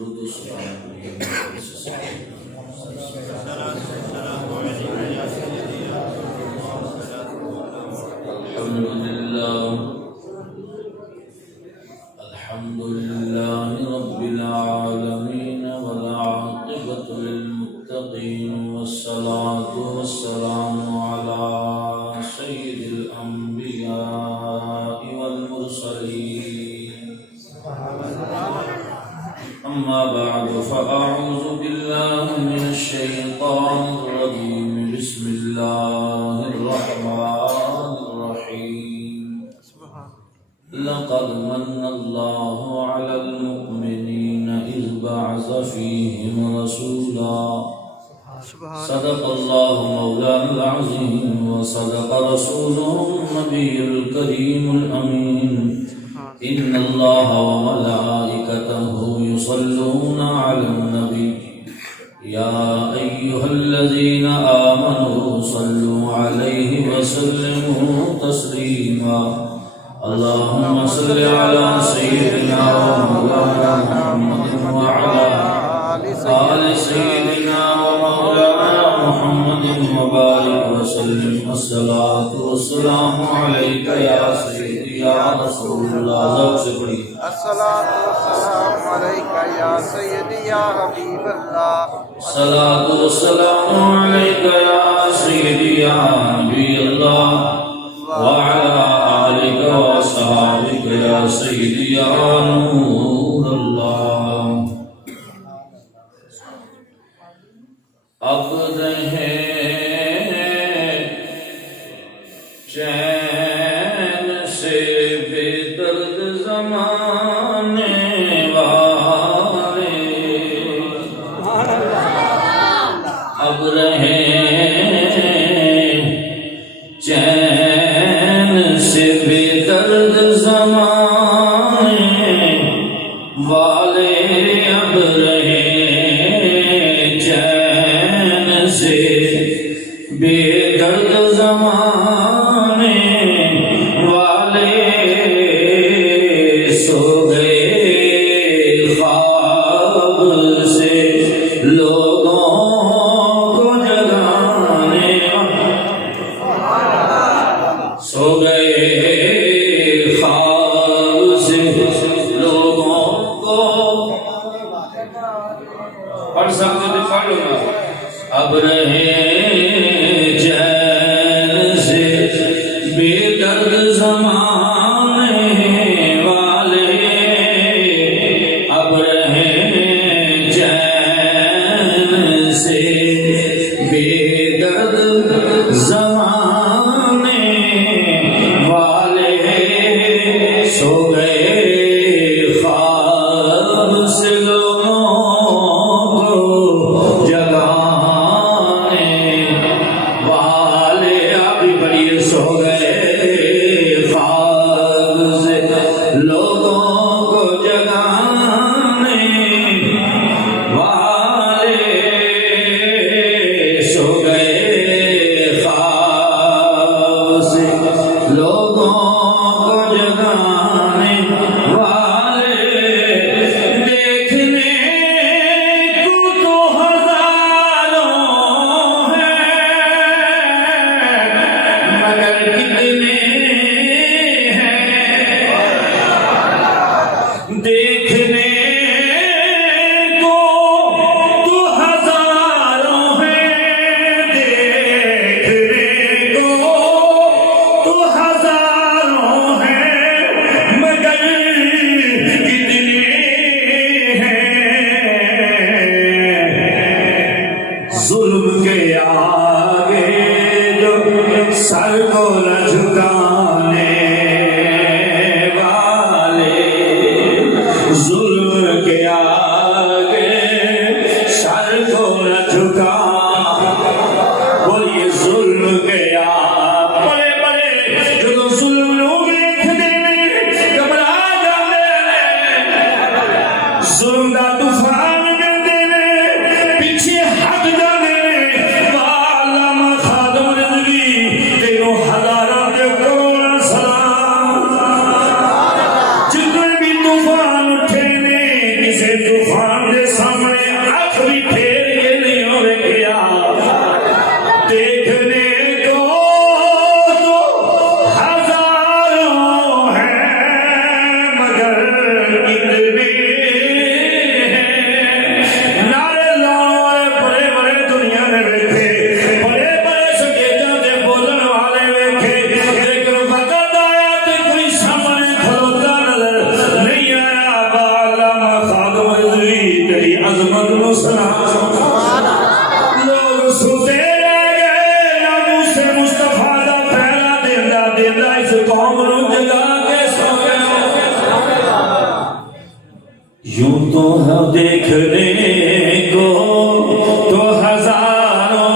درود و سلام الحمد لله رب العالمين والعاقبة للمتقين والصلاة والسلام على سيد الأنبياء والمرسلين أما بعد فأعوذ بالله من الشيطان الرجيم بسم الله الرحمن الرحيم لقد من الله على المؤمنين إذ بعث فيهم رسولا صدق الله مولانا العظيم وصدق رسوله النبي الكريم الأمين إن الله وملائكته يصلون على النبي يا أيها الذين آمنوا صلوا عليه وسلموا تسليما اللهم صل على سيدنا ومولانا محمد وعلى آل سيدنا ومولانا محمد وبارك وسلم الصلاة والسلام عليك يا سيدي يا رسول الله الصلاة والسلام عليك يا سيدي يا حبيب الله الصلاة والسلام عليك يا سيدي يا نبي الله وعلى آلك وصحابك يا سيدي يا نور الله اب رہے چین سے بے درد زمانے والے اب رہے چین سے بے درد زمانے والے اب رہے چین سے بے درد زمانے والے سو گئے خواب سے لوگوں کو جگانے سو گئے خواب سے لوگوں کو پڑھ سکتے تو پڑھ لوں گا اب رہے چین سے بے درد زمانے والے اب رہے چین سے بے درد زمانے والے سو گئے خواب سے لوگوں کو جگانے والے ابھی بڑی سو گئے خواب سے لوگوں کو جگانے والے سو گئے خواب سے لوگوں کو جگانے والے دیکھنے کو تو ہزاروں ہیں مگر کتنے ہیں دیکھنے کو تو ہزاروں ہیں دیکھنے کو تو ہزاروں ہیں مگر کتنے ہیں ظلم کے آگے جو سر کو نہ جھکانے والے ظلم کے آگے سر کو نہ جھکا بولیے ظلم کے آگے بڑے بڑے جو ظلم لوگ دیکھتے ہیں گھبرا جاتے ہیں ظلم کا طوفان دیتے ہیں پیچھے ہٹ جاتے ہیں علامہ خادم رضوی تینوں ہزاروں کے کروڑ سلام جتنے بھی طوفان اٹھے نے کسے طوفان دی عظمت نو سلام لوگ سوتے رہ گئے نبو سے مصطفیٰ دا پہلا دیندا دیندا اس قوم نو جگا کے سو گئے یوں تو ہم دیکھنے کو تو ہزاروں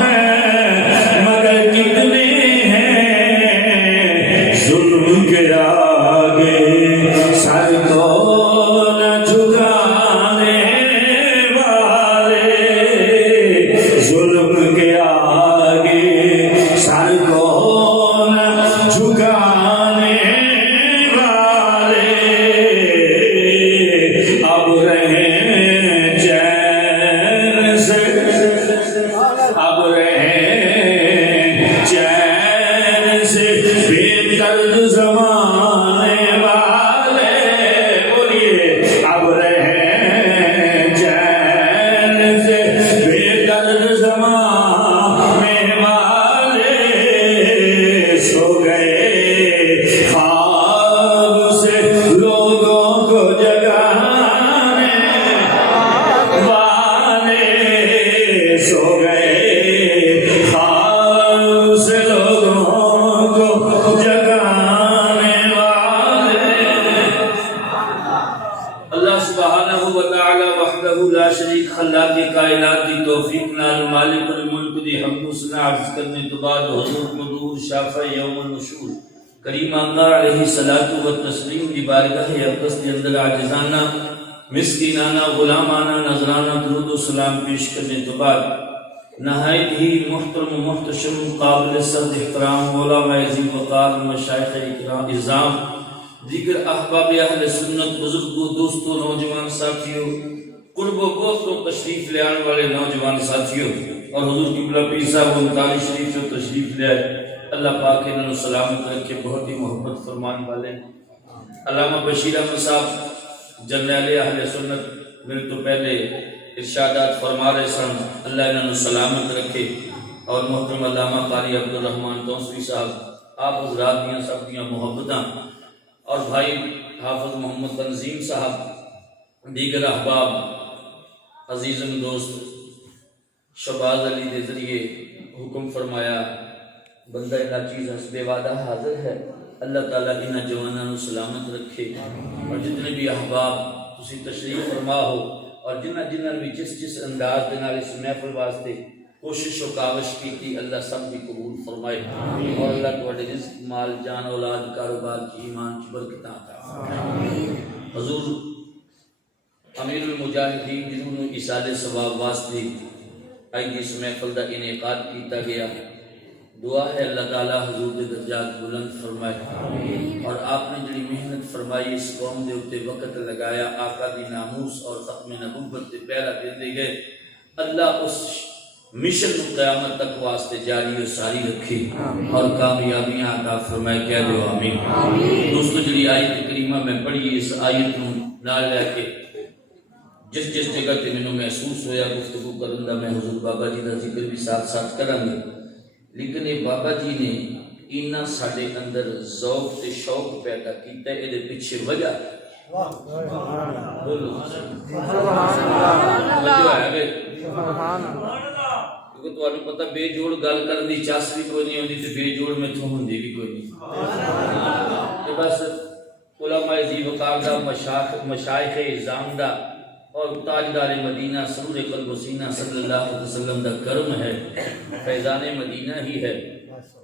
ہیں مگر کتنے ہیں ظلم کے آگے سر کو نہ جھکانے والے ظلم کے آگے سر کو نہ جھکانے والے اب رہیں چین سے اب رہیں چین سے بے درد زمانے والے بولیے اب رہیں چین سے بے درد زمانے والے سو گئے خواب سے لوگوں کو جگانے والے سو گئے خواب سے لوگوں کو جگانے والے اللہ سبحانہ و تعالی وحدہ لا شریک خلاق کائنات دی توفیق نال مالک الملک دی حمد و ثنا عرض کرنے تو بعد حضور حضور شافع یوم النشور کریم آقا علیہ الصلوۃ والتسلیم دی بارگاہ اقدس کے اندر عاجزانہ مسکینانہ غلامانہ نذرانہ درود و سلام پیش کرنے تو بعد نہایت ہی محترم و محتشم قابل صد احترام علماء عظیم وقار مشائخ اکرام اعظام دیگر احباب اہل سنت بزرگوں دوستوں نوجوان ساتھیوں قرب و گوفتوں تشریف لے آنے والے نوجوان ساتھیوں اور حضور قبلہ پیر صاحب انتالی شریف سے تشریف لے آئے اللہ پاک انہوں نے سلامت رکھے بہت ہی محبت فرمان والے علامہ بشیر احمد صاحب جرنیل اہل سنت میرے تو پہلے ارشادات فرما رہے سن اللہ انہوں نے سلامت رکھے اور محترم علامہ قاری عبد الرحمن توسوی صاحب آپ حضرات دیاں سب دیاں محبتاں اور بھائی حافظ محمد تنظیم صاحب دیگر احباب عزیزم دوست شہباز علی کے ذریعے حکم فرمایا بندہ ناچیز حسب وعدہ حاضر ہے اللہ تعالیٰ انہاں جوانوں سلامت رکھے اور جتنے بھی احباب تسی تشریف فرما ہو اور جنہ بھی جس انداز دے نال اس محفل واسطے کوشش و کاوش کی تھی اللہ سب بھی قبول فرمائے اور اللہ تواڈے رزق مال جان اولاد کاروبار کی ایمان کی برکت عطا حضور امیر المجاہدین جنہوں ایصال ثواب واسطے آئی اس محفل دا انعقاد کیتا گیا دعا ہے اللہ تعالیٰ حضور دے درجات بلند فرمائے اور آپ نے جڑی محنت فرمائی اس قوم دے اتے وقت لگایا آقا دی ناموس اور ختم نبوت دے پہلا دے گئے اللہ اس مشن قیامت تک واسطے جاری و ساری رکھی اور کامیابیاں عطا فرمائے کہہ دو آمین دوستو جڑی آیت کریمہ میں پڑھی اس آیت نو نال لے کے جس جگہ تے مینوں محسوس ہویا گفتگو کرن دا میں حضور بابا جی دا ذکر بھی ساتھ ساتھ کروں گا لیکن یہ بابا جی نے اینا ساڑے اندر ذوق تے شوق پیدا کیتا ہے یہ پیچھے وجہ بولو وجہ ہے کیونکہ تو آپ پتہ بے جوڑ گل کرن دی چاس بھی کوئی نہیں ہوندی تے بے جوڑ میں تو ہوندی بھی کوئی نہیں کہ بس علماء ذی وقار دا مشائخ اعظام دا اور تاجدار مدینہ سرور قلب و سینہ صلی اللہ علیہ وسلم دا کرم ہے فیضان مدینہ ہی ہے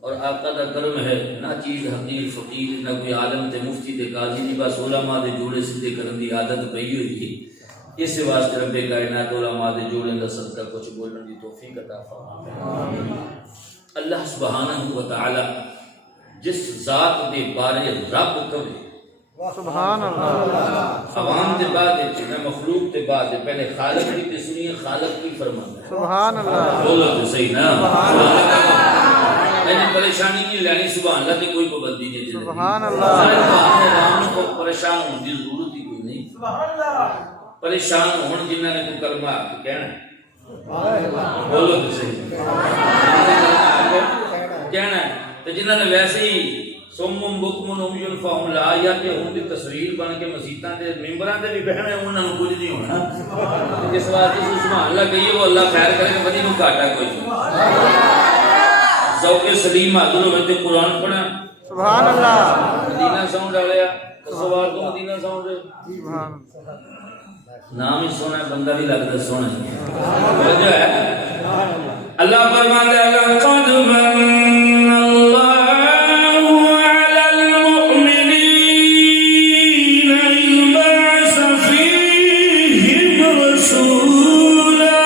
اور آقا دا کرم ہے نہ چیز حقیر فقیر نہ کوئی عالم تے مفتی تے قاضی نہیں بس علماء دے جوڑے سدھے کرن دی عادت پئی ہوئی تھی اس واسطے رب کائنات علماء دے جوڑے دا صدقہ کچھ بولنے دی توفیق عطا فرمائے اللہ سبحانہ و تعالی جس ذات دے بارے رب کہے سبحان اللہ عوام دے بعد ہے مخلوق دے بعد ہے پہلے خالق کی تے سنیے خالق کی فرماتا ہے سبحان اللہ بولو تو صحیح نا یعنی پریشانی نہیں لینی سبحان اللہ کی کوئی پابندی نہیں سبحان اللہ عوام کو پریشان ہونے کی ضرورت ہی کوئی نہیں سبحان اللہ پریشان ہون جنہاں نے کوئی کلمہ کہنا ہے بولو تو صحیح کہنا ہے تو جنہاں نے ویسے ہی سمم بکمن عمی فہم لا یا کہ ان کی تصویر بن کے مسیتاں تے ممبراں تے بھی بہنا انہاں نوں کچھ نہیں ہونا جس واسطے سبحان اللہ کہیے وہ اللہ خیر کرے کہ بدی نوں گھاٹا کوئی ذوق سلیم حاضر ہوئے تے قرآن پڑھا سبحان اللہ مدینہ ساؤنڈ ڈالیا سوار تو مدینہ ساؤنڈ سبحان نام ہی سونا ہے بندہ بھی لگتا سونا ہے جو ہے اللہ فرماتا ہے لقد من اللہ علی المؤمنین اذ بعث فیہم رسولا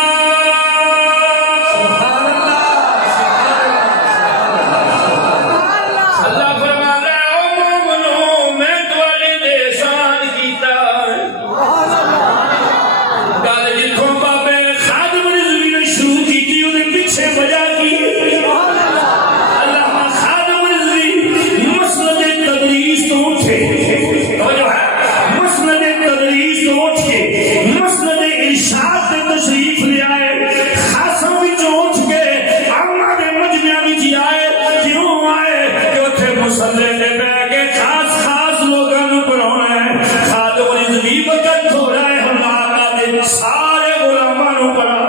اللہ فرماتا ہے او مومنو میں تواڈے تے احسان کیتا ہے گل جتوں بابے خادم رضوی نے شروع کی تھی انہیں پیچھے بجا کی علامہ خادم رضوی مسند تدریس تو اٹھے تو جو ہے مسند تدریس تو اٹھے مسند ارشاد تے تشریف لے آئے خاصوں وچوں اٹھ کے عامہ دے مجمع وچ آئے کیوں آئے کہ اتھے مصلی تے بیٹھ کے خاص خاص لوگاں نوں پڑھاونا ہے خادم رضوی وقت تھوڑا ہے سارے غلاماں نوں پڑھا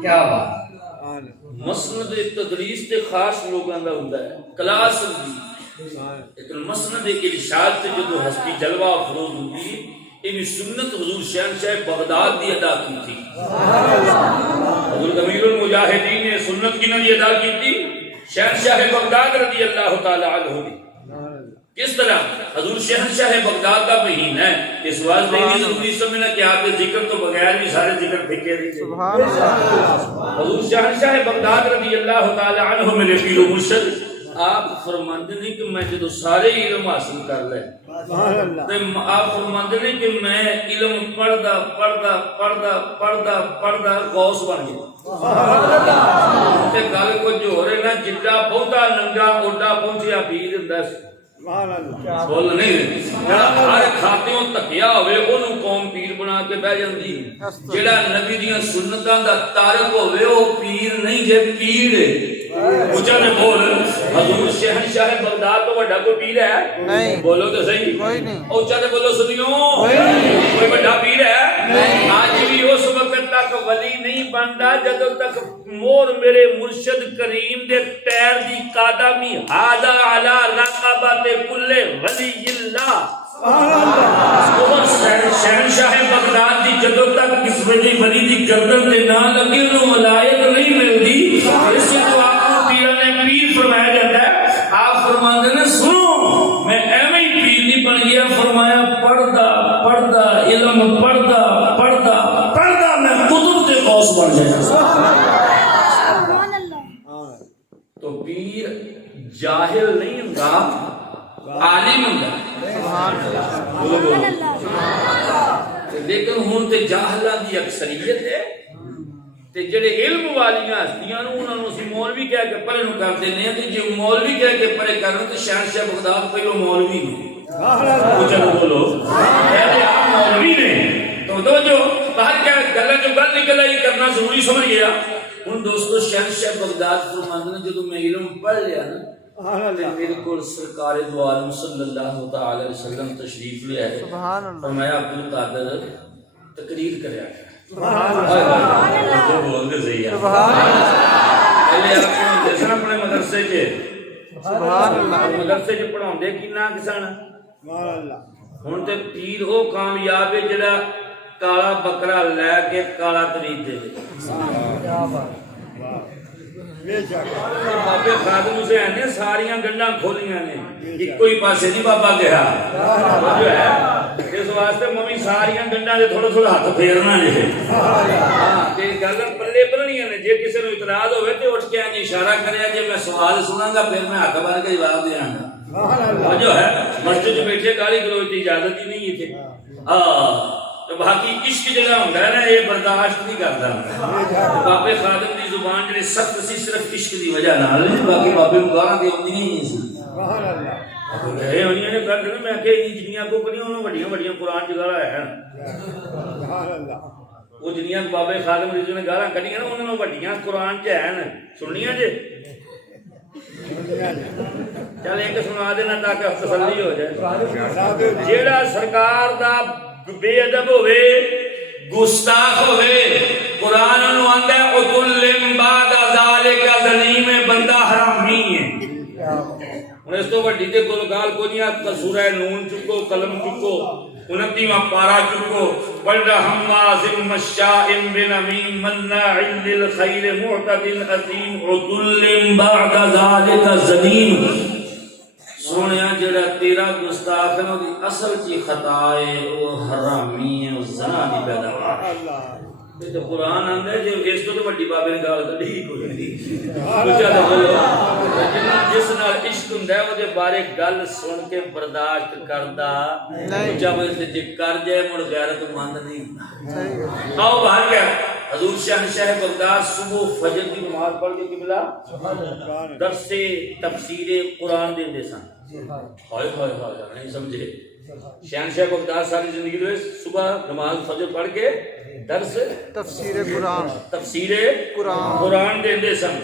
کیا بات مسند تدریس تے خاص لوگاں دا ہوندا ہے کلاس دی لیکن مسند ارشاد تے جدوں ہستی جلوہ افروز ہوندی ہے یہ بھی سنت حضور شہنشاہ بغداد دی ادا کی تھی حضور امیر المجاہدین نے سنت کی نہ ادا کی تھی شہنشاہ بغداد رضی اللہ تعالی عنہ دی کس طرح حضور شہنشاہ بغداد کا مہینہ ہے اس واسطے بھی ضروری سمجھنا کہ آپ کے ذکر تو بغیر بھی سارے ذکر پھینکے دیتے سبحان اللہ حضور شہنشاہ بغداد رضی اللہ تعالی عنہ میرے پیر و مرشد آپ فرماندے نہیں کہ میں جدو سارے علم حاصل کر لے آپ فرماندے نہیں کہ میں علم پڑھدا پڑھدا پڑھدا پڑھدا پڑھدا غوث بن گیا تے گل کچھ ہو رہے نا جڈا بہتا ننگا اوڈا پہنچیا پیر ہوندا بول نہیں ہر کھاتیوں تکیا ہوئے انہوں قوم پیر بنا کے بہ جاندی جڑا نبی دیاں سنتاں دا تارک ہوئے او پیر نہیں جے پیڑ اونچا نے بول حضور شہنشاہ بغداد تو بڑا کوئی پیر ہے نہیں بولو تو صحیح کوئی نہیں اونچا نے بولو سنیو کوئی بڑا پیر ہے آج بھی اس وقت تک ولی نہیں بندا جدوں تک مور میرے مرشد کریم دے پیر دی قدمی ہاذا علی رقبت کل ولی اللہ شہنشاہ بغداد دی جدوں تک کس ولی دی گردن تے نہ لگی انہوں ولایت نہیں ملدی اس کو آپ کو پیرا نے پیر فرمایا جاتا ہے آپ فرماندے نے سنو میں ایویں ہی پیر نہیں بن گیا فرمایا پڑھدا پڑھدا علم پڑھدا پڑھدا پڑھدا میں کتب تے غوث بن جایا تو پیر جاہل نہیں ہوندا عالم ہوندا لیکن ہن تے جاہلاں دی اکثریت ہے تے جڑے علم والیاں ہستیاں نوں انہاں نوں اسی مولوی کہہ کے پرے نوں کر دینے ہیں تے جے مولوی کہہ کے پرے کرن تے شہنشاہ بغداد پہلو مولوی نے چلو بولو اے آپ مولوی نے تو جو باہر کیا گلاں جو گل نکل آئی کرنا ضروری سمجھ گیا ہن دوستو شہنشاہ بغداد فرماندے نے جدوں میں علم پڑھ لیا نا میرے کو سرکار دو عالم صلی اللہ تعالی علیہ وسلم تشریف لے آئے فرمایا عبد القادر تقریر کریا جو بولتے صحیح ہے پہلے آپ کو دیکھنا اپنے مدرسے کے مدرسے جو پڑھاؤں دے کی نا کسانا ہون تے پیر ہو کامیاب ہے جڑا کالا بکرا لے کے کالا ترید دے بابے خادم حسین نے ساریاں گنڈاں کھولیاں نے ایک کوئی پاسے نہیں بابا گیا جو ہے اس واسطے ممی ساریاں گنڈاں دے تھوڑا تھوڑا ہاتھ پھیرنا ہے تے گل پلے بننیاں نے جے کسی نوں اعتراض ہوے تے اٹھ کے انج اشارہ کریا جے میں سوال سناں گا پھر میں ہاتھ بن کے جواب دیاں گا جو ہے مسجد وچ بیٹھے گالی گلوچ دی اجازت ہی نہیں ہے تے تو باقی عشق جڑا ہوندا ہے نا یہ برداشت نہیں کردا بابے خادم دی زبان جڑی سخت سی صرف عشق دی وجہ نال باقی بابے نوں گالاں دی اوندی نہیں سی سبحان اللہ اے ہونیاں نے کر دے میں کہ جنیاں کو کنی انہوں بڑیاں بڑیاں قرآن چ گالاں ہے سبحان اللہ وہ جنیاں بابے خادم رضوی نے گالاں کڈیاں نا انہاں نوں بڑیاں قرآن چ ہیں سننیاں جے چل ایک سنا دینا تاکہ تسلی ہو جائے. جیڑا سرکار دا بے ادب ہوئے گستاخ ہوئے قرآن انہوں آندہ ہے اُتُلِّم بَعْدَ ذَلِكَ زَنِيمِ بندہ حرامی ہے. انہیں اس تو وڈی تے کل گال کو نہیں آتا سورہ نون چکو قلم چکو 29واں پارا چکو وَلْدَ حَمَّازٍ مَشَّاءٍ بِنَمِيمٍ مَنَّاعٍ لِلْخَيْرِ مُعْتَدٍ أَثِيمٍ عُتُلٍّ بَعْدَ ذَلِكَ زَنِيمٍ. سونیا جڑا تیرا گستاخ ہے وہ اصل چی خطا ہے وہ حرامی ہے وہ زنا دی پیداوار. یہ تو قرآن آندہ ہے جو اس تو بڑی بابے نے گال کری کوئی نہیں. جس نال عشق ہوندا ہے وہ دے بارے گل سن کے برداشت کردا جب تے کر جائے مڑ غیرت مند نہیں. آؤ باہر گیا حضور شہنشاہ بغداد صبح فجر کی نماز پڑھ کے قبلہ درس تفسیر قرآن دے سن. ہائے ہائے ہائے نہیں سمجھے. شہنشاہ بغداد ساری زندگی میں صبح نماز فجر پڑھ کے درس تفسیر قرآن دے سن.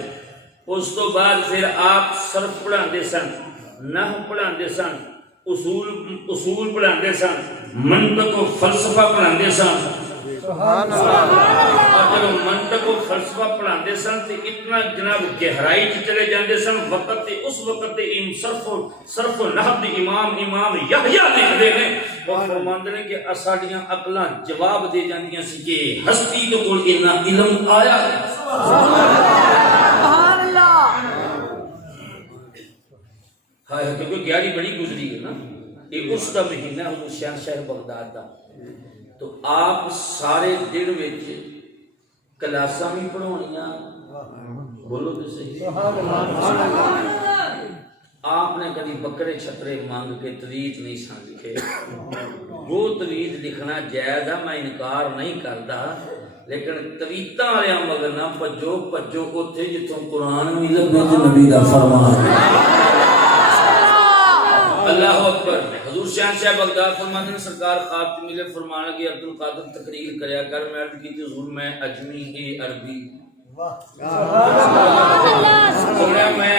اس تو بعد پھر آپ صرف پڑھاندے سن نحو پڑھاندے سن اصول پڑھاندے سن منطق و فلسفہ پڑھاندے سن. اور منطق و فلسفہ پڑھاندے سن تے اتنا جناب گہرائی چلے جاندے سن وقت تے اس وقت تے صرف و نحو دی امام یحییٰ لکھدے نے وہ فرماندے نے کہ اساڈیاں عقلاں جواب دے جاندیاں سی کہ ہستی تو کول اتنا علم آیا. سبحان اللہ. ہائے کیونکہ گیاری بڑی گزری ہے نا. یہ اس دا مہینہ حضور شہنشاہ بغداد دا. تو آپ سارے دن وچ کلاساں بھی پڑھاونیاں بولو تے صحیح. آپ نے کبھی بکرے چھترے مانگ کے تریت نہیں سن لکھے. وہ تریت لکھنا جائز ہے میں انکار نہیں کرتا لیکن تریتاں والے مگر نہ بھجو اوتھے جتھوں قرآن بھی لبے تے نبی دا فرمان. اللہ اکبر. حضور شہنشاہ بغداد فرماتے ہیں سرکار خواب میں ملے فرمانا کہ عبد القادر تقریر کریا کر. میں عرض کی تھی حضور میں اجمی عربی میں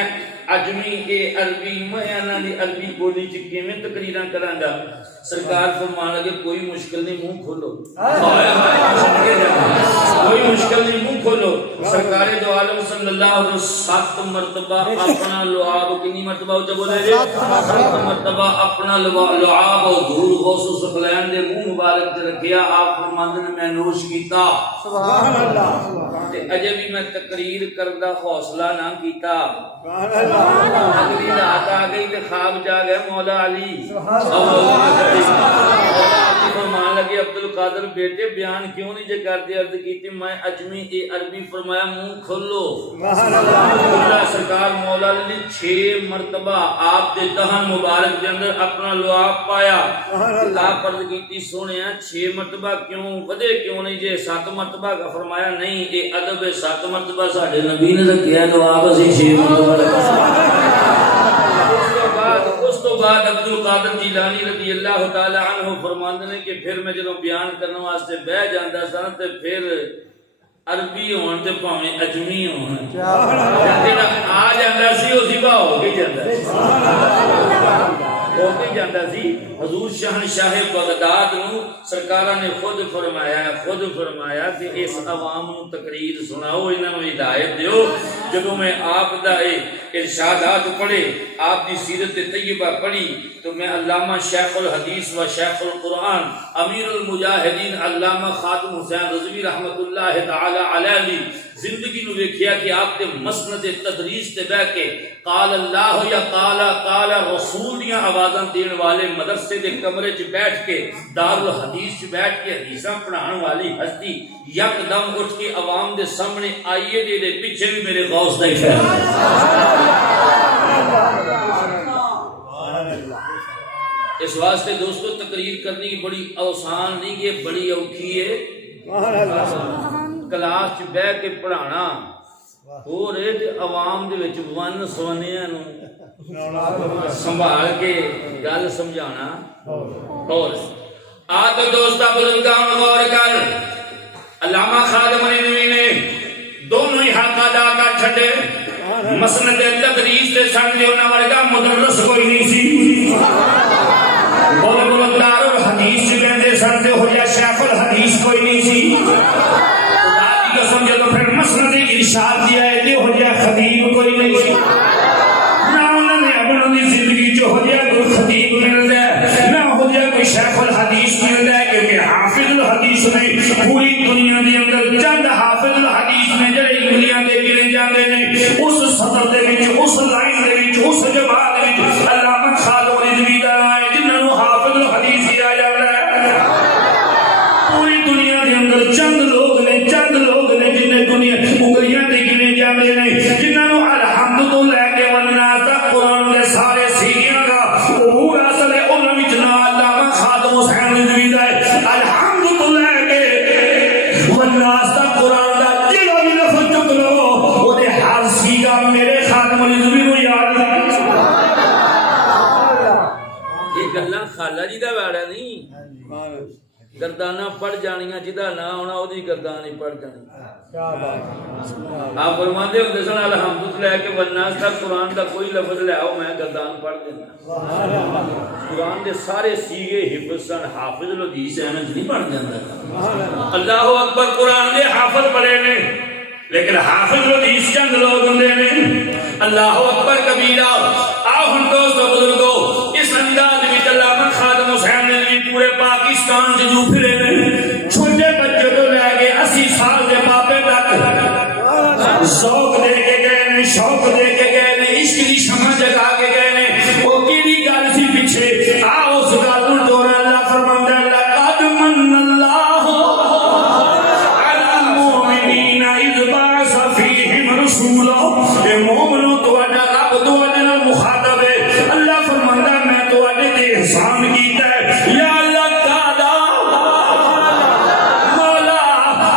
اجمی عربی میں عربی بولی چ کیویں تقریراں کراں گا. سرکار فرمان لگے کوئی مشکل نہیں منہ کھولو. کوئی مشکل نہیں منہ کھولو. سرکار دو عالم صلی اللہ علیہ وسلم 7 مرتبہ اپنا لعاب کنی مرتبہ اونچا بولے 7 مرتبہ اپنا لعاب اور دھول غوث ثقلین دے منہ مبارک تے رکھیا. آپ فرماندے نے میں نوش کیتا. سبحان اللہ. تے اجے بھی میں تقریر کردا حوصلہ نہ کیتا. اگلی رات آ گئی تے خواب جا گیا مولا علی. فرمان لگے عبد القادر بیٹے بیان کیوں نہیں جے کر دے. عرض کی میں اجمی عربی فرمایا منہ کھولو. اللہ سرکار مولا علی 6 مرتبہ آپ دے دہن مبارک دے اندر اپنا لعاب پایا. آپ عرض کی سونیا 6 مرتبہ کیوں ودے کیوں نہیں جے 7 مرتبہ کا فرمایا نہیں اے ادب 7 مرتبہ ساڈے نبی نے رکھیا لعاب اسی 6 مرتبہ. اس تو بعد عبد القادر جیلانی رضی اللہ تعالی عنہ فرماندے نے کہ پھر میں جدوں بیان کرنے واسطے بیٹھ جاندا سا تے پھر عربی ہون تے بھاویں اجمی ہون جڑا آ جاندا سی اسی با ہو کے جاندا سی. حضور شہنشاہ بغداد نو سرکاراں نے خود فرمایا کہ اس عوام نو تقریر سناؤ انہاں نو ہدایت دیو. جدوں میں آپ دا ارشادات پڑھے آپ دی سیرت طیبہ پڑھی تو میں علامہ شیخ الحدیث و شیخ القرآن امیر المجاہدین علامہ خاتم حسین رضوی رحمت اللہ تعالی علیہ زندگی نو ویکھیا کہ آپ کے مسند تدریس تے بیٹھ کے قال اللہ یا قال رسول دیاں آوازاں دین والے مدرسے دے کمرے چ بیٹھ کے دارالحدیث چ بیٹھ کے حدیثاں پڑھان والی ہستی یکدم اٹھ کے عوام دے سامنے آئیے دے پیچھے بھی میرے غوث دا خیر. اس واسطے دوستو تقریر کرنی بڑی آسان نہیں کہ بڑی اوکھی ہے. کلاس چ بیٹھ کے پڑھانا ہو رہے تے عوام دے وچ ون سونیاں نو سنبھال کے گل سمجھانا. اور آدھے دوستا بزرگان غور کر علامہ خادم نبوی نے دونوں ہی حق ادا کر چھڈے. مسند تدریس دے سن دے انہاں ورگا مدرس کوئی نہیں سی بولو بولو دار الحدیث بیندے سن دے ہو جا شیخ الحدیث کوئی نہیں سی خدا دی قسم جدوں پھر مسند ارشاد دیا ہے تے ہو جا خطیب کوئی نہیں سی نہ انہوں نے اپنی زندگی جو ہو جا کوئی خطیب مل جائے نہ ہو جا کوئی شیخ الحدیث مل جائے کیونکہ حافظ الحدیث نے پوری دنیا دے اندر چند حافظ الحدیث نے جڑے دنیا دے گنے جاندے نے اس سطر دے وچ اس لائن دے وچ اس جماعت دے وچ علامہ خالد رضوی دا ہے جنہاں نوں حافظ الحدیث کہا جاتا ہے پوری دنیا دے اندر چند لوگ نے جنہیں دنیا انگلیاں تے گنے جاندے نے جنہاں نوں الحمد تو لے کے والناس تک قرآن دے سارے سیگیاں دا عبور حاصل ہے انہاں وچ نا علامہ خالد حسین رضوی دا ہے الحمد تو لے کے والناس تک قرآن دا جڑا بھی لفظ چک لو او دے ہر سیگا میرے خادم رضوی نوں یاد ہے یہ گلاں خالہ جی دا واڑا نہیں گردانہ پڑھ جانیاں جدا نہ ہونا او دی گردان ہی پڑھ جانی آپ فرماندے ہوندے سن الحمد لے کے والناس تک قرآن دا کوئی لفظ لے آؤ میں گردان پڑھ دینا قرآن دے سارے سیغے حفظ سن حافظ الحدیث ہے نہیں پڑھ جاندا اللہ اکبر قرآن دے حافظ بڑے نے لیکن حافظ الحدیث چند لوگ ہوندے نے اللہ اکبر کبیرہ آؤ ہن دوستو بزرگو اس انداز وچ علامہ خادم حسین نے پورے پاکستان سے جو پھرے نے چھوٹے بچے تو لے کے 80 سال دے بابے تک شوق دے کے گئے نے شوق دے کے گئے نے عشق دی شمع جگا کے گئے نے وہ کیڑی گل سی پیچھے آؤ اس گل نوں دوہرا اللہ فرماندا ہے لقد من اللہ علی المؤمنین اذ بعث فیہم رسولا اے مومنو تہاڈا رب تہاڈے نال مخاطب ہے اللہ فرماندا ہے میں تہاڈے تے احسان کیتا ہے یا اللہ تعالی مولا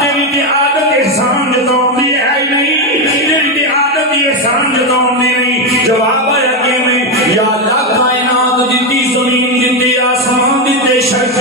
تیری تے عادت احسان جتاؤں دی ہے نہیں تیری تے عادت احسان جتاؤں دی نہیں جواب آیا کہ میں یا اللہ کائنات دیتی زمین دیتی آسمان دیتے شرق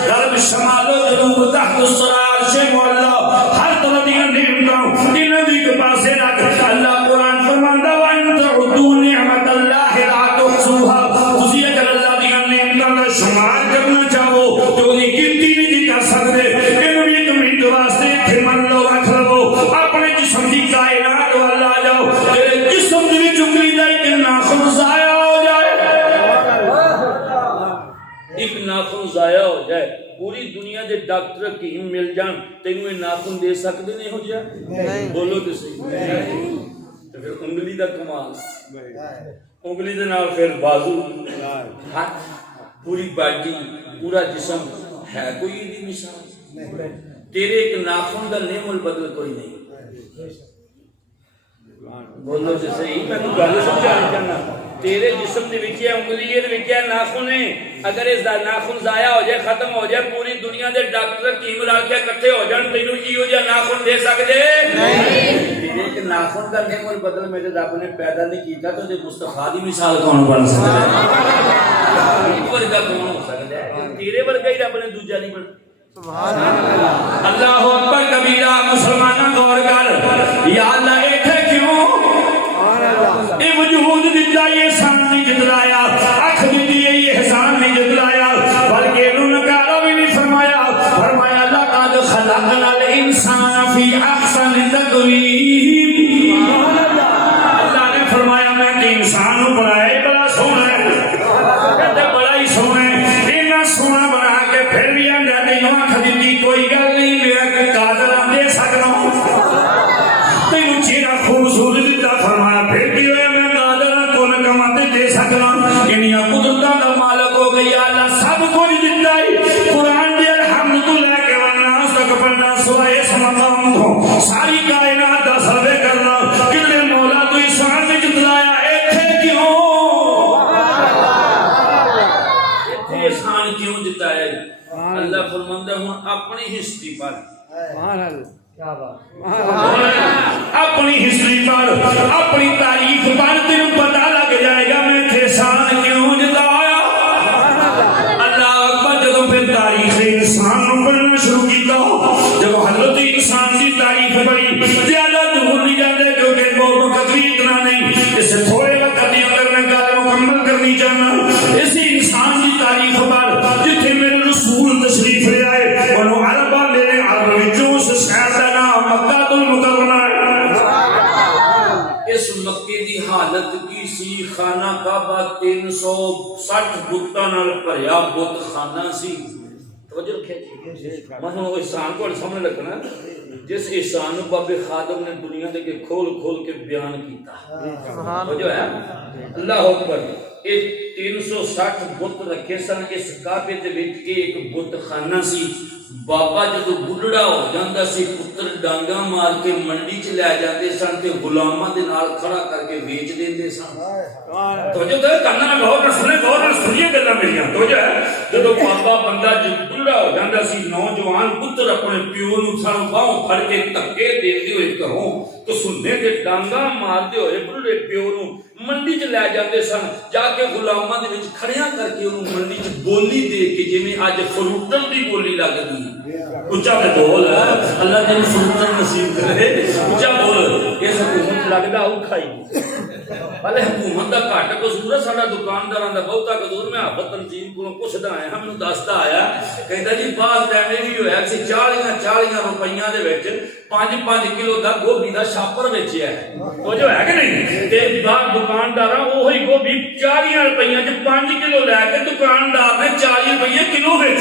غرب شمال و جنوب تحت السرار سے مولا ہر طرح دیا نعمتوں دن دی کے پاسے رکھ اللہ قرآن فرماندہ وَإِن تَعُدُّوا نِعْمَةَ اللَّهِ لَا تُحْصُوهَا تسی اگر اللہ دیا نعمتوں کا شمار کرنا چاہو تو انہیں گنتی نہیں کر سکتے انہوں نے ایک منٹ واسطے تھے من لو رکھ لو اپنے جسم کی کائنات والا آ جاؤ تیرے جسم دی چکلی دا ایک ناخن ضائع ہو جائے ایک ناخن ضائع ہو جائے پوری دنیا دے ڈاکٹر حکیم مل جان تینوں یہ ناخن دے سکتے نہیں ہو جائے بولو تو صحیح تو پھر انگلی دا کمال انگلی دے نال پھر بازو ہاتھ پوری باڈی پورا جسم ہے کوئی دی مثال تیرے ایک ناخن دا نعم البدل کوئی نہیں بولو تو صحیح میں تو گل سمجھانا چاہنا تیرے جسم دے وچ انگلی دے وچ ناخن ہے اگر اس دا ناخن ضائع ہو جائے ختم ہو جائے پوری دنیا دے ڈاکٹر ٹیم رل کے اکٹھے ہو جان تینوں ایہو جہا ناخن دے سکدے نہیں تیرے ایک ناخن دا نعم البدل میرے رب نے پیدا نہیں کیتا تو دے مصطفیٰ دی مثال کون بن سکدا ہے ایک ورگا کون ہو سکدا ہے تیرے ورگا ہی رب نے دوجا نہیں بن سبحان اللہ اللہ اکبر کبیرہ مسلماناں غور کر یا اللہ ایتھے کیوں اے وجود دیتا یہ احسان نہیں جتلایا اکھ دیتی یہ احسان نہیں جتلایا بلکہ انہوں نے کہا بھی نہیں فرمایا فرمایا لقد خلقنا الانسان فی احسن تقویم اللہ نے فرمایا میں نے انسان کو بنایا بڑا سونا ہے کہتے بڑا ہی سونا ہے اتنا سونا بنا کے پھر بھی اندر نہیں اکھ دیتی کوئی گل نہیں میرا قادر دے سکتا ہوں تینوں چہرہ خوبصورت دیتا فرمایا پھر بھی ہوئے میں قادر کون کماتے دے سکنا انہیاں قدرتاں دا مالک ہو گئی اللہ سب کو دیتا ہے قرآن دے الحمد لے کے والناس تک پڑھنا سوائے اس مقام کو ساری کائنات دا سروے کرنا کلے مولا تو احسان میں جتلایا ایتھے کیوں ایتھے احسان کیوں جتایا اللہ فرماندا ہوں اپنی ہسٹری پر اپنی ہسٹری پر اپنی تاریخ پر تینوں پتہ لگ جائے گا میں تھے احسان کیوں جتایا اللہ اکبر جدوں پھر تاریخ انسان نوں پڑھنا شروع کیتا جب حضرت انسان کی تاریخ پڑھی زیادہ دور نہیں جاتے کیونکہ وہ وقت بھی اتنا نہیں خانہ کعبہ 360 بتاں نال بھریا بت خانہ سی توجہ رکھے میں وہ احسان کو سامنے رکھنا جس احسان بابے خادم نے دنیا دے کے کھول کھول کے بیان کیتا توجہ ہے اللہ اکبر یہ 360 بت رکھے سن اس کعبے دے وچ ایک بت خانہ سی بابا جدو بڈڑا ہو جاندا سی پتر ڈانگا مار کے منڈی چ لے جاندے سن تے غلاماں دے نال کھڑا کر کے بیچ دیندے سن توجہ تے کرنا غور نال سنیے گلاں میریاں توجہ ہے جدو بابا بندہ جب بڈڑا ہو جاندا سی نوجوان پتر اپنے پیو نو سن باہوں پھڑ کے دھکے دیندے ہوئے گھروں تو سننے تے ڈانگا ماردے ہوئے بڈڑے پیو نو منڈی چ لے جاندے سن جا کے غلاماں دے وچ کھڑیاں کر کے اونوں منڈی چ بولی دے کے جویں اج فروٹن دی بولی لگدی اونچا تے بول اللہ جن فروٹن نصیب کرے اونچا بول اس حکومت لگدا او کھائی بھلے حکومت دا گھٹ قصور ہے ساڈا دکانداراں دا بہتا قصور میں حافظ تنظیم کولوں پوچھدا آیا ہم نوں دسدا آیا کہندا جی بعض ٹائم وی ہویا کہ 40 روپیاں دے وچ 5 کلو دا گوبھی دا شاپر ویچیا ہے وہ جو ہے کہ نہیں تے بعض دکانداراں وہی گوبھی 40 روپیاں چ 5 کلو لے کے دکاندار نے 40 روپے کلو ویچ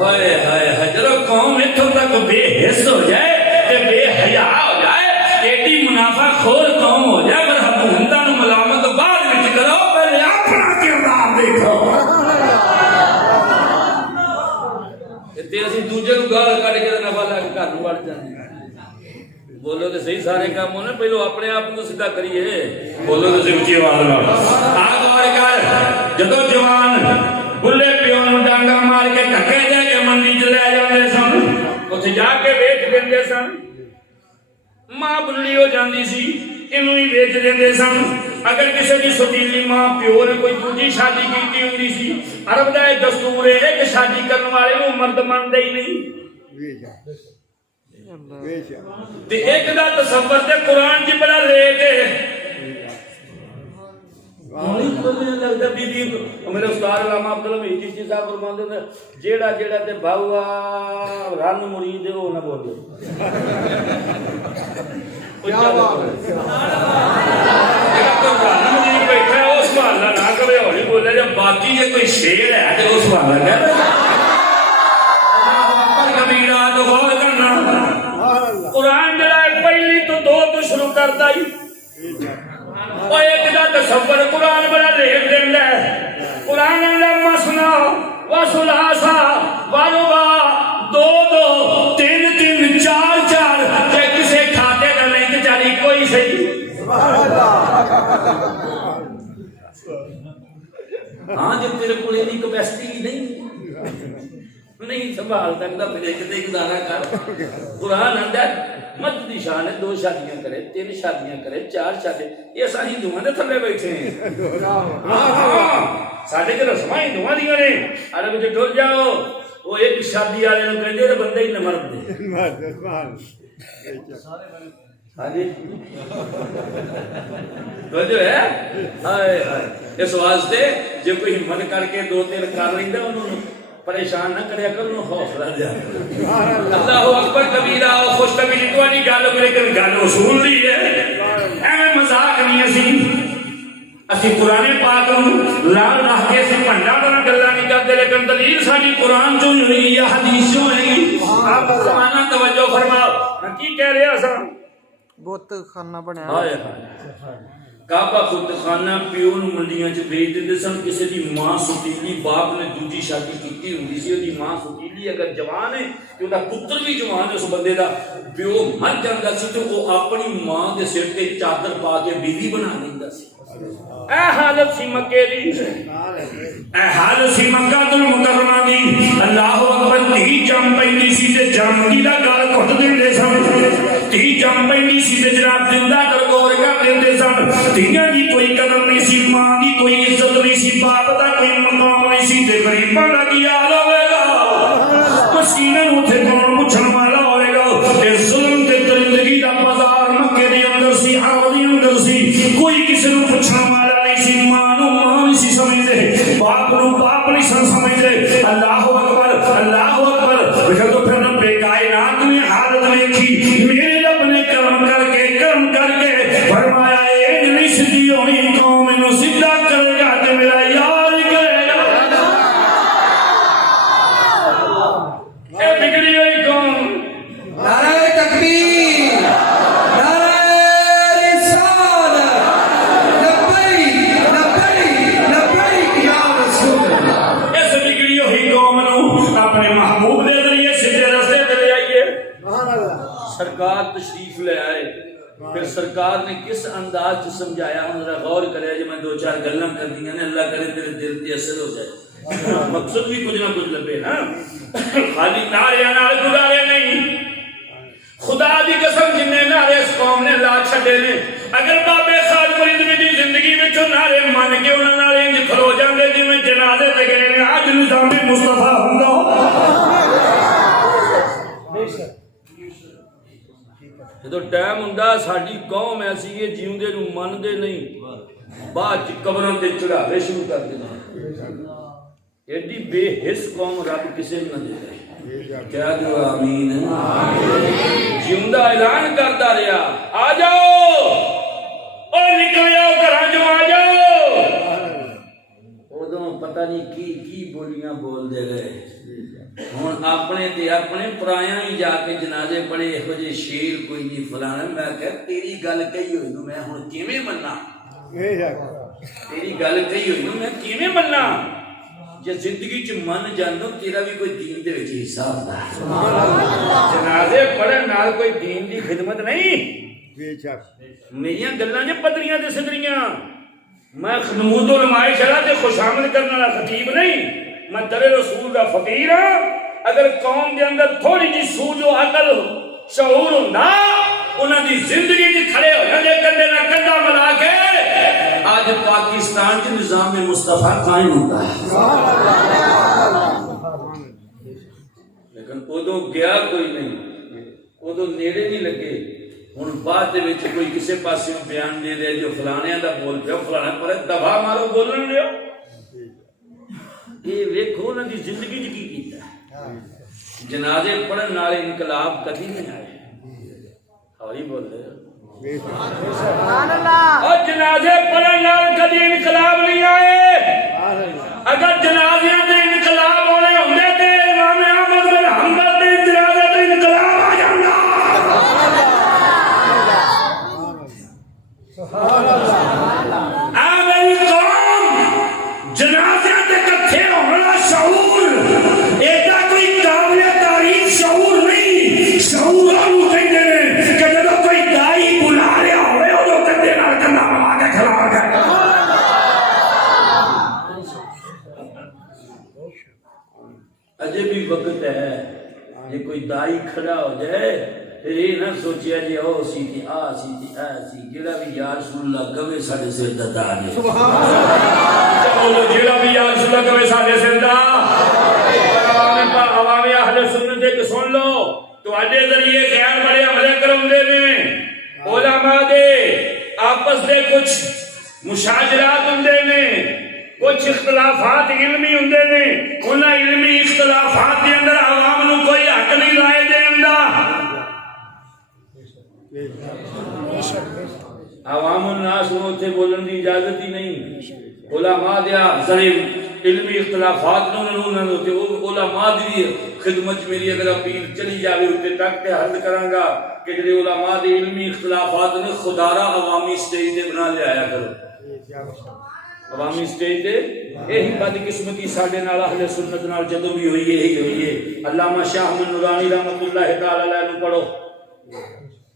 ہائے ہائے حضرت قوم اتھوں تک بے حس ہو جائے تے بے حیا ہو جائے ایڈی منافع خور قوم ہو جائے اگر حکومتاں نوں ملامت بعد وچ کرو پہلے اپنا کردار دیکھو تے اسی دوجے نوں گال کڈ کے نفع لے کے گھر نوں وڑ جاندے بولو تے صحیح سارے کام ہونے پہلو اپنے آپ کو سیدھا کریے بولو تے صحیح اونچی آواز نال آ غور کر جدوں جوان بلے پیو نوں ڈانگا مار کے دھکے دے کے منڈی چ لے جاندے سن اوتھے جا کے ویچ دیندے سن ماں بلڑی ہو جاندی سی اینوں ہی ویچ دیندے سن اگر کسی دی سوتیلی ماں پیو نے کوئی دوجی شادی کیتی ہوندی سی عرب دا دستور ہے کہ شادی کرن والے نوں مرد منتے ہی نہیں تے ایک دا تصور تے قرآن چ بڑا لیٹ ہے لگتا بی میرے استاد علامہ عبدالحمید چشتی صاحب فرماندے نے جیڑا جیڑا تے بھاوا رن مرید او نہ بولے کیا بات ہے جیڑا تو رن مرید بیٹھا ہے اس سوال نہ کرے ہولی بولے جب باقی یہ کوئی شیر ہے تے اس سوال نہ کرے کبیرہ تو غور کرنا قرآن جڑا ہے پہلی تو دو تو شروع کرتا ہی اور ایک دا تصور قرآن بڑا لیٹ دیندا ہے قرآن اللہ مسنا و ثلاثا و رباع دو دو تین تین چار چار تے کسے کھاتے دا نہیں چاری کوئی صحیح ہاں جب تیرے کو اتنی کیپیسٹی نہیں سنبھال سکتا پھر ایک تے گزارا کر قرآن اندر مرد دی شان ہے 2 شادیاں کرے 3 شادیاں کرے 4 شادیاں یہ ساری ہندوؤں دے تھلے بیٹھے ہیں ساڈے تے رسماں ہندوؤں دیاں نے عرب وچ ٹر جاؤ وہ ایک شادی والے نوں کہندے تے بندے ہی نہ مرد ہاں جی تو جو ہے ہائے ہائے اس واسطے جو کوئی ہمت کر کے 2-3 کر لیندا انہوں پریشان نہ کریا کرو حوصلہ دیا اللہ اکبر کبیرہ خوش طبیعی توانی گل لیکن گل اصول دی ہے ایویں مذاق نہیں اسی قرآن پاک نوں لال رکھ کے اسی بھنڈا بنا گلاں نہیں کرتے لیکن دلیل ساری قرآن چوں ہوئی یا حدیث چوں ہوئی آپ سمانا توجہ فرماؤ میں کی کہہ رہا سا بت خانہ بنیا ہائے ہائے کعبہ بت خانہ پیو نوں منڈیاں چ بیچ دیندے سن کسی دی ماں ستیلی باپ نے دوجی شادی کیتی ہوندی سی دی ماں ستیلی اگر جوان ہے تے اوندا پتر بھی جوان ہے اس بندے دا پیو مر جاندا سی تے او اپنی ماں دے سر تے چادر پا کے بیوی بنا لیندا سی اے حالت سی مکے دی اے حالت سی مکہ المکرمہ دی اللہ اکبر تھی جم پیندی سی تے جم دی دا گل گھٹ دیندے سن تھی جم پیندی سی تے جناب زندہ کر گور کر دیندے سن تھیاں دی کوئی قدر نہیں سی ماں دی کوئی عزت نہیں سی باپ دا کوئی مقام نہیں سی تے غریباں دا کی حال ہوے گا مسکیناں نوں تے کون پوچھن والا ہوے گا اے ظلم تے درندگی دا بازار مکے دے اندر سی حرم دے اندر سی کوئی کسی نوں پوچھن والا نہیں سی ماں نوں ماں نہیں سی سمجھدے باپ نوں باپ نہیں سمجھدے اللہ اکبر پھر تو پھر رب کائنات نے حالت دیکھی میرے رب نے کرم کر کے فرمایا اے نہیں سدی ہونی قوم سرکار تشریف لے آئے پھر سرکار نے کس انداز سے سمجھایا ہوں ذرا غور کرے جو میں دو چار گلاں کر دیا نے اللہ کرے تیرے دل تے اثر ہو جائے مقصد بھی کچھ نہ کچھ لبے نا خالی نعرے نال گزارے نہیں خدا دی قسم جن نعرے اس قوم نے لا چھڈے نے اگر بابے خالد فرید دی زندگی وچ نعرے من کے انہاں نال انج کھلو جاندے جویں جنازے تے گئے نے اج نظام مصطفی ہوندا جدو ٹائم ہوندا ساڈی قوم ایسی ہے جیوندے نو مندے نہیں بعد قبراں تے چڑھاوے شروع کر دیندے ایڈی بے حس قوم رب کسے نہ دے کیا جو آمین جیوندا اعلان کرتا رہیا آ جاؤ او نکل آؤ گھراں جو آ جاؤ ادوں پتہ نہیں کی بولیاں بول دے گئے ہن اپنے تے اپنے پرایاں ہی جا کے جنازے پڑھے ایہو جے شیر کوئی نہیں فلانا میں کہ تیری گل کہی ہوئی نو میں ہن کیویں مننا تیری گل کہی ہوئی نو میں کیویں مننا جے زندگی چ من جانو تیرا بھی کوئی دین دے وچ حصہ ہوندا ہے جنازے پڑھن نال کوئی دین دی خدمت نہیں بے شک میریاں گلاں جے پتریاں تے صدریاں میں نمود و نمائش والا تے خوشامد کرنے والا خطیب نہیں میں در رسول دا فقیر ہاں اگر قوم دے اندر تھوڑی جی سوجھ و عقل شعور ہوندا انہاں دی زندگی وچ کھڑے ہو جاندے کندھے نال کندھا ملا کے آج پاکستان کے نظام میں مصطفیٰ قائم ہوتا ہے لیکن ادو گیا کوئی نہیں ادو نیڑے نہیں لگے ہوں بعد دے وچ کوئی کسے پاسے بیان دے رہے جو فلانیاں دا بول پیا فلانا پر دفاع مارو بولن دیو یہ ویکھو انہاں دی زندگی چ کی کیتا ہے جنازے پڑھن نال انقلاب کدی نہیں آئے ہوئی بول رہے سبحان اللہ اور جنازے پڑھن نال کدی انقلاب نہیں آئے اگر جنازیاں تے انقلاب ہونے ہوندے تے امام احمد بن حنبل دے جنازے تے انقلاب آ جاندا سبحان اللہ آویں قوم جنازے تے کٹھے ہونا شعور ایڈا کوئی قابل تعریف شعور نہیں شعور انہوں کہندے نے کہ جدوں کوئی دائی بلا رہا ہوئے ادو کندھے نال کندھا ملا کے کھڑا گیا اجے بھی وقت ہے یہ کوئی دائی کھڑا ہو جائے پھر یہ نہ سوچیا جی او سی تھی آ سی تھی اے سی جڑا بھی یا رسول اللہ کہے ساڈے سر دا تاج ہے سبحان اللہ بولو جڑا بھی یا رسول اللہ کہے ساڈے سر دا عوام اہل سنت دے سن لو تواڈے ذریعے غیر بڑے عملے کراوندے نے علماء دے آپس دے کچھ مشاجرات ہوندے نے کچھ اختلافات علمی ہوندے نے انہاں علمی اختلافات دے اندر عوام نو کوئی حق نہیں رائے دیندا عوام الناس نو تے بولن دی اجازت ہی نہیں علماء دے ذریعے علمی اختلافات نو تے علماء دی خدمت میری اگر اپیل چلی جاوے تے تک تے حل کراں گا کہ جڑے علماء دے علمی اختلافات نے خدا را عوامی سٹیج تے بنا لے آیا کرو عوامی سٹیج تے یہی بد قسمتی ساڈے نال اہل سنت نال جدوں بھی ہوئی ہے یہی ہوئی ہے علامہ شاہ احمد نورانی رحمۃ اللہ تعالی علیہ نو پڑھو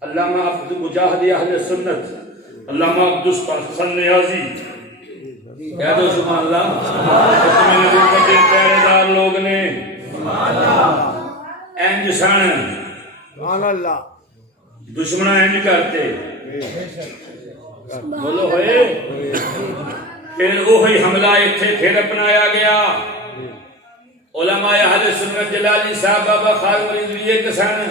علامہ عبد مجاہد اہل سنت علامہ عبد الحسن نیازی کہہ دو سبحان اللہ ختم نبوت کے پیارے دار لوگ نے سبحان اللہ انج سن سبحان اللہ دشمنا انج کرتے بولو ہوئے پھر وہی حملہ اتنے پھر اپنایا گیا علماء اہل سنت جلالی صاحب بابا خالد فرید ایک سن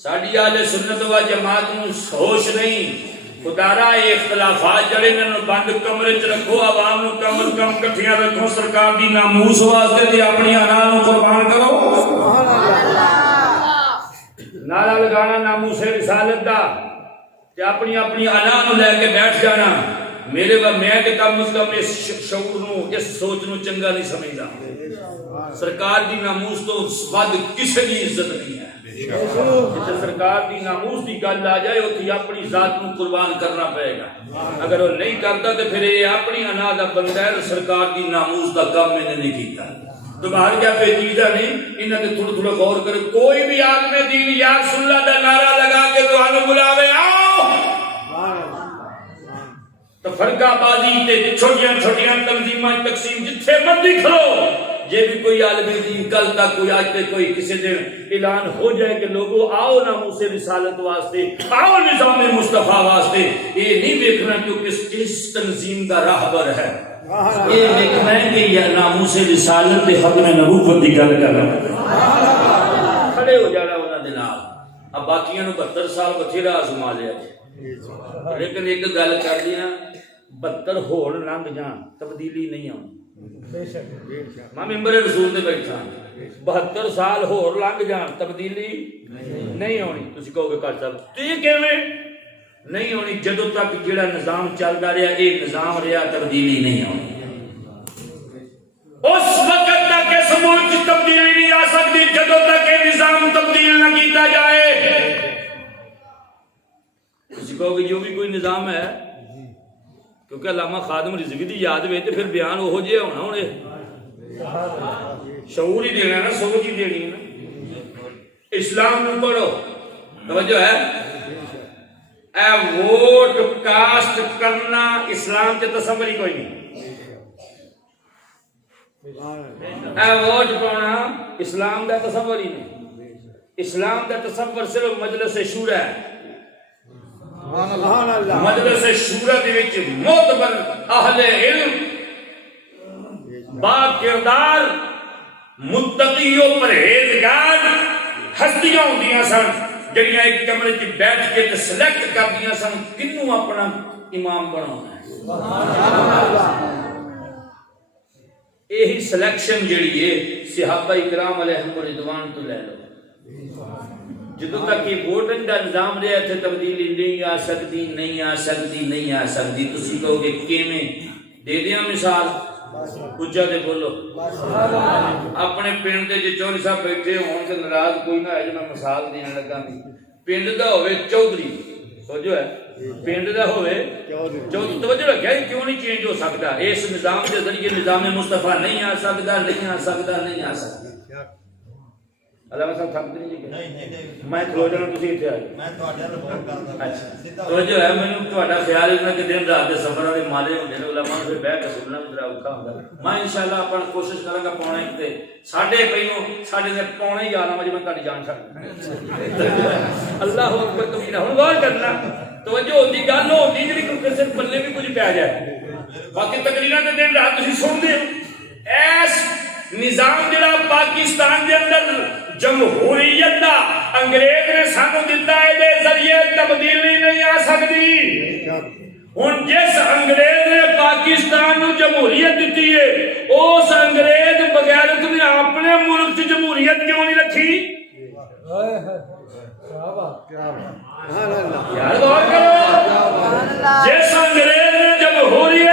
ساڈی اہل سنت و جماعت نو ہوش نہیں خدارا اختلافات جڑے نے بند کمرے چ رکھو عوام نو کم از کم کٹھیاں رکھو سرکار دی ناموس واسطے تے اپنی انا نو قربان کرو سبحان اللہ نعرہ لگانا ناموس رسالت دا تے اپنی انا نو لے کے بیٹھ جانا میرے و میں تے کم از کم اس شعور نو اس سوچ نو چنگا نہیں سمجھدا سرکار دی ناموس تو ود کسے دی عزت نہیں ہے جتے سرکار دی ناموس دی گل آ جائے اوتھے اپنی ذات نو قربان کرنا پڑے گا اگر وہ نہیں کرتا تے پھر یہ اپنی انا دا بندہ ہے سرکار دی ناموس دا کام میں نے نہیں کیتا دوبارہ کیا پیچیدہ نہیں انہاں تے تھوڑا تھوڑا غور کرے کوئی بھی عالم دین یا رسول اللہ دا نعرہ لگا کے تانوں بلاوے آؤ تو فرقہ بازی تے چھوٹیاں چھوٹیاں تنظیماں تقسیم جتھے مرضی کھلو جے بھی کوئی عالم دین کل تک کوئی آج تک کوئی کسی دن اعلان ہو جائے کہ لوگوں آؤ ناموس رسالت واسطے آؤ نظام مصطفیٰ واسطے یہ نہیں دیکھنا کہ کس تنظیم کا راہبر ہے یہ دیکھنا ہے کہ یہ ناموس رسالت دے حق میں نبوت دی گل کرنا کھڑے ہو جانا انہاں دے نال اب باقیاں نو 72 سال بتھیرا آزما لیا لیکن ایک گل کر دیاں 72 ہون لنگ جان تبدیلی نہیں آؤں میں ممبر رسول دے بیٹھا 72 سال ہور لنگ جان تبدیلی نہیں ہونی تسی کہو گے کر صاحب تے کیویں نہیں ہونی جدوں تک جڑا نظام چلدا رہیا اے نظام رہیا تبدیلی نہیں ہونی اس وقت تک اس ملک کی تبدیلی نہیں آ سکتی جدوں تک یہ نظام تبدیل نہ کیتا جائے تسی کہو گے جو بھی کوئی نظام ہے کیونکہ علامہ خادم رضوی دی یاد وے تے پھر بیان اوہو جہا ہونا ہونے شعور ہی دینا نا سمجھ ہی دینی ہے نا اسلام نو پڑھو توجہ ہے اے ووٹ کاسٹ کرنا اسلام تے تصور ہی کوئی نہیں اے ووٹ پانا اسلام دا تصور ہی نہیں اسلام دا تصور صرف مجلس شورا ہے مجلس شورا دے وچ معتبر اہل علم با کردار متقی و پرہیزگار ہستیاں ہوندیاں سن جڑیاں ایک کمرے وچ بیٹھ کے تے سلیکٹ کردیاں سن کنوں اپنا امام بناونا ہے سبحان اللہ یہی سلیکشن جڑی ہے صحابہ کرام علیہم رضوان تو لے لو جدوں تک یہ ووٹنگ کا نظام رہا تھے تبدیلی نہیں آ سکتی نہیں آ سکتی نہیں آ سکتی تسی کہو گے کیویں دے دیاں مثال اچا تے بولو اپنے پنڈ دے جے چودھری صاحب بیٹھے ہون تے ناراض کوئی نہ ہے جو میں مثال دین لگا پنڈ دا ہوے چودھری توجہ ہے پنڈ دا ہوے چودھری توجہ رکھیا کیوں نہیں چینج ہو سکتا اس نظام کے ذریعے نظام مصطفیٰ نہیں آ سکتا نہیں آ سکتا نہیں آ سکتا علامہ صاحب تھک نہیں جی نہیں میں کھلو جانا تسی ایتھے آ میں تواڈے نال بہت کردا تو جو ہے مینوں تواڈا خیال ہے کہ دن رات دے سفر والے مالے ہوندے نے علماء سے بیٹھ کے سننا بھی ذرا اوکھا ہوندا میں انشاءاللہ اپنا کوشش کراں گا پونے تے ساڈے پہلو ساڈے دے پونے 11 بجے میں تہاڈی جان چھڈ اللہ اکبر کبیرہ ہن غور کرنا توجہ ہوندی گل ہوندی جڑی کوئی کسے پلے بھی کچھ پیا جائے باقی تقریراں دے دن رات تسی سن دے ایس نظام جڑا پاکستان دے اندر جمہوریت دا انگریز نے سانو دتا ہے دے ذریعے تبدیلی نہیں آ سکتی ہن جس انگریز نے پاکستان نو جمہوریت دتی ہے اس انگریز بغیرت نے اپنے ملک چ جمہوریت کیوں نہیں رکھی یار غور کرو جس انگریز نے جمہوریت